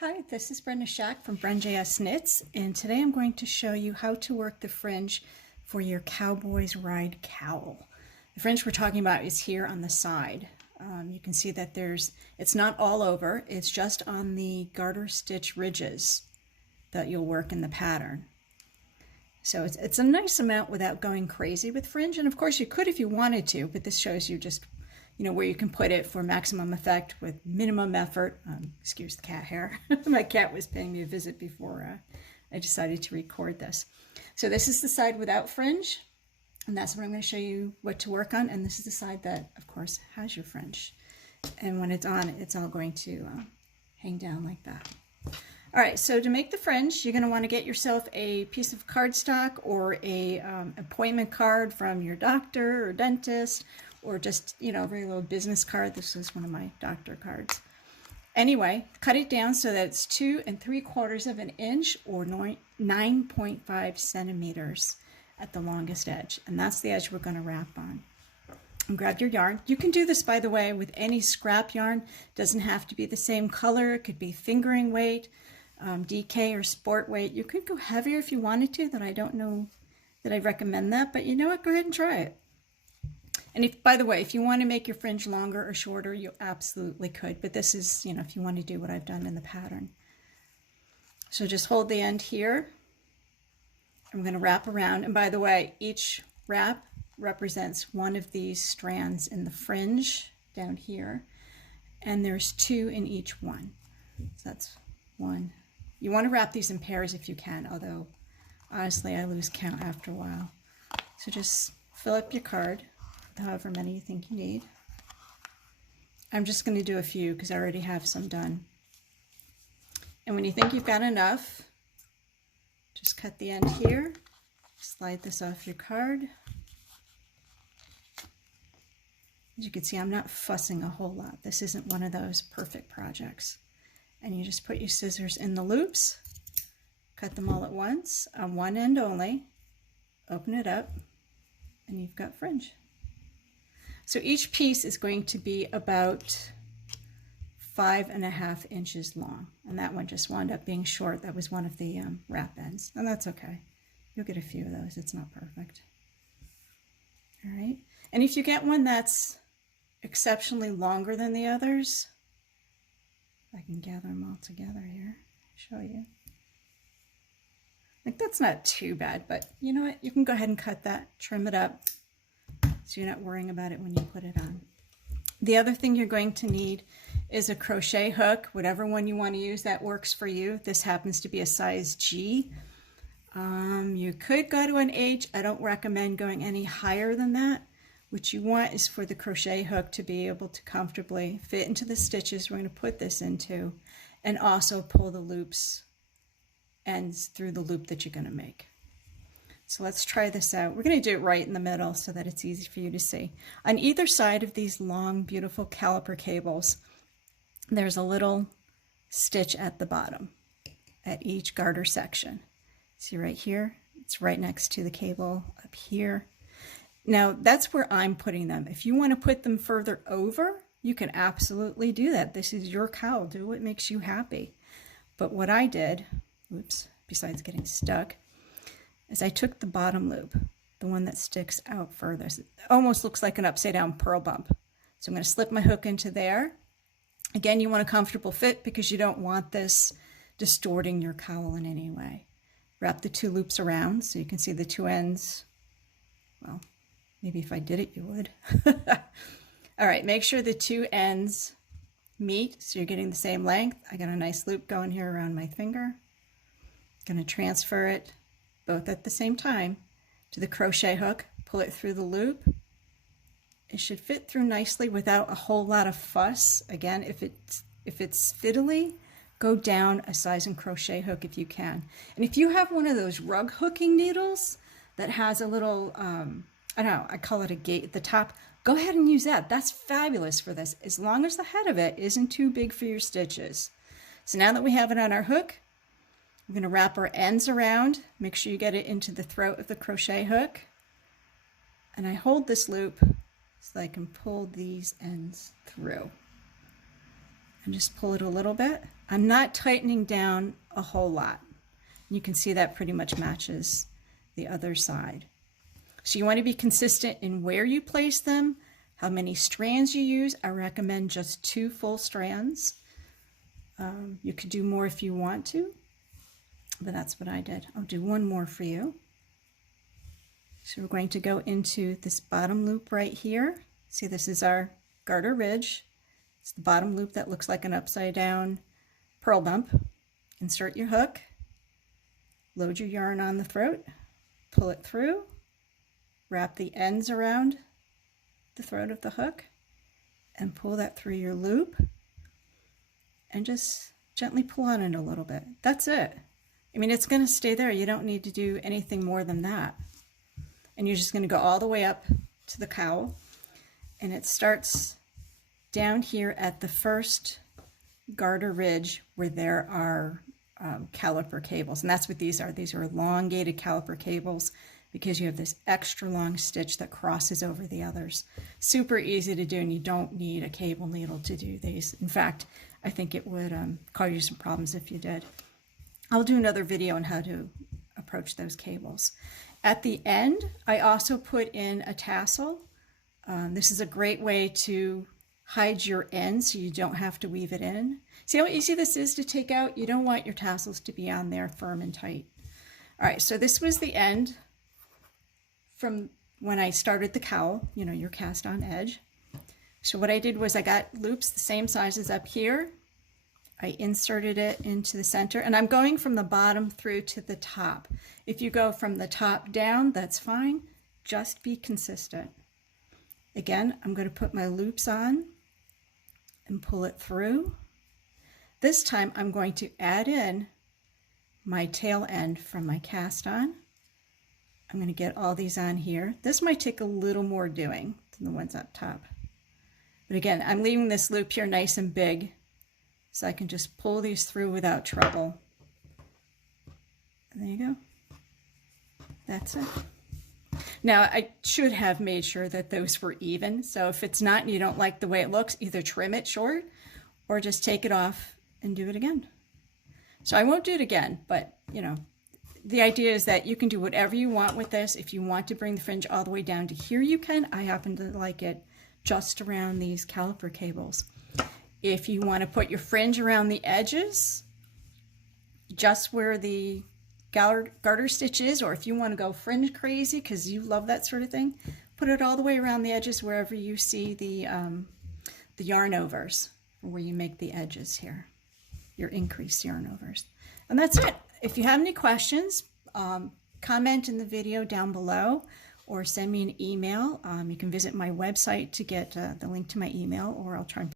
Hi, this is Brenda Schack from BrenJS Knits, and today I'm going to show you how to work the fringe for your Cowboy's Ride cowl. The fringe we're talking about is here on the side. You can see that it's not all over, it's just on the garter stitch ridges that you'll work in the pattern. So it's a nice amount without going crazy with fringe, and of course you could if you wanted to, but this shows you just where you can put it for maximum effect with minimum effort. Excuse the cat hair. My cat was paying me a visit before I decided to record this. So this is the side without fringe, and that's what I'm going to show you what to work on. And this is the side that, of course, has your fringe. And when it's on, it's all going to hang down like that. All right, so to make the fringe, you're going to want to get yourself a piece of cardstock or a appointment card from your doctor or dentist, or just, a very little business card. This is one of my doctor cards. Anyway, cut it down so that it's 2 3/4 of an inch or 9.5 centimeters at the longest edge. And that's the edge we're going to wrap on. And grab your yarn. You can do this, by the way, with any scrap yarn. It doesn't have to be the same color. It could be fingering weight, DK or sport weight. You could go heavier if you wanted to, that I don't know that I recommend that, but you know what, go ahead and try it. And if, by the way, if you want to make your fringe longer or shorter, you absolutely could. But this is, if you want to do what I've done in the pattern. So just hold the end here. I'm going to wrap around. And by the way, each wrap represents one of these strands in the fringe down here. And there's 2 in each one. So that's 1. You want to wrap these in pairs if you can, although honestly I lose count after a while. So just fill up your card, however many you think you need. I'm just going to do a few because I already have some done. And when you think you've got enough, just cut the end here, slide this off your card. As you can see, I'm not fussing a whole lot. This isn't one of those perfect projects. And you just put your scissors in the loops, cut them all at once on one end only, open it up, and you've got fringe. So each piece is going to be about 5.5 inches long. And that one just wound up being short. That was one of the wrap ends. And that's okay. You'll get a few of those. It's not perfect. All right. And if you get one that's exceptionally longer than the others, I can gather them all together here, show you. Like, that's not too bad, but you know what? You can go ahead and cut that, trim it up, so you're not worrying about it when you put it on. The other thing you're going to need is a crochet hook, whatever one you want to use that works for you. This happens to be a size G. You could go to an H. I don't recommend going any higher than that. What you want is for the crochet hook to be able to comfortably fit into the stitches we're going to put this into, and also pull the loops ends through the loop that you're going to make. So let's try this out. We're going to do it right in the middle so that it's easy for you to see. On either side of these long, beautiful caliper cables, there's a little stitch at the bottom at each garter section. See right here? It's right next to the cable up here. Now that's where I'm putting them. If you want to put them further over, you can absolutely do that. This is your cowl. Do what makes you happy. But what I did, oops, besides getting stuck, is I took the bottom loop, the one that sticks out further. It almost looks like an upside down pearl bump. So I'm going to slip my hook into there. Again, you want a comfortable fit because you don't want this distorting your cowl in any way. Wrap the 2 loops around so you can see the 2 ends. Well, maybe if I did it, you would. All right, make sure the 2 ends meet so you're getting the same length. I got a nice loop going here around my finger. Going to transfer it both at the same time to the crochet hook, pull it through the loop. It should fit through nicely without a whole lot of fuss. Again, if it's fiddly, go down a size in crochet hook if you can. And if you have one of those rug hooking needles that has a little, I don't know, I call it a gate at the top, go ahead and use that. That's fabulous for this, as long as the head of it isn't too big for your stitches. So now that we have it on our hook, we're going to wrap our ends around. Make sure you get it into the throat of the crochet hook. And I hold this loop so I can pull these ends through. and just pull it a little bit. I'm not tightening down a whole lot. You can see that pretty much matches the other side. So you want to be consistent in where you place them, how many strands you use. I recommend just 2 full strands. You could do more if you want to, but that's what I did. I'll do one more for you. So we're going to go into this bottom loop right here. See, this is our garter ridge. It's the bottom loop that looks like an upside down pearl bump. Insert your hook, load your yarn on the throat, pull it through, wrap the ends around the throat of the hook, and pull that through your loop, and just gently pull on it a little bit. That's it. I mean, it's going to stay there. You don't need to do anything more than that. And you're just going to go all the way up to the cowl, and it starts down here at the first garter ridge where there are caliper cables, and that's what these are. These are elongated caliper cables because you have this extra long stitch that crosses over the others. Super easy to do, and you don't need a cable needle to do these. In fact, I think it would cause you some problems if you did. I'll do another video on how to approach those cables. At the end, I also put in a tassel. This is a great way to hide your end so you don't have to weave it in. See how easy this is to take out? You don't want your tassels to be on there firm and tight. All right, so this was the end from when I started the cowl, you know, your cast on edge. So what I did was I got loops the same size as up here. I inserted it into the center, and I'm going from the bottom through to the top. If you go from the top down, that's fine. Just be consistent. Again, I'm going to put my loops on and pull it through. This time I'm going to add in my tail end from my cast on. I'm going to get all these on here. This might take a little more doing than the ones up top. But again, I'm leaving this loop here nice and big so I can just pull these through without trouble. And there you go. That's it. Now, I should have made sure that those were even. So if it's not and you don't like the way it looks, either trim it short or just take it off and do it again. So I won't do it again, but you know, the idea is that you can do whatever you want with this. If you want to bring the fringe all the way down to here, you can. I happen to like it just around these caliper cables. If you want to put your fringe around the edges, just where the garter stitch is, or if you want to go fringe crazy because you love that sort of thing, put it all the way around the edges wherever you see the yarn overs, where you make the edges here, your increased yarn overs. And that's it. If you have any questions, comment in the video down below or send me an email. You can visit my website to get the link to my email, or I'll try and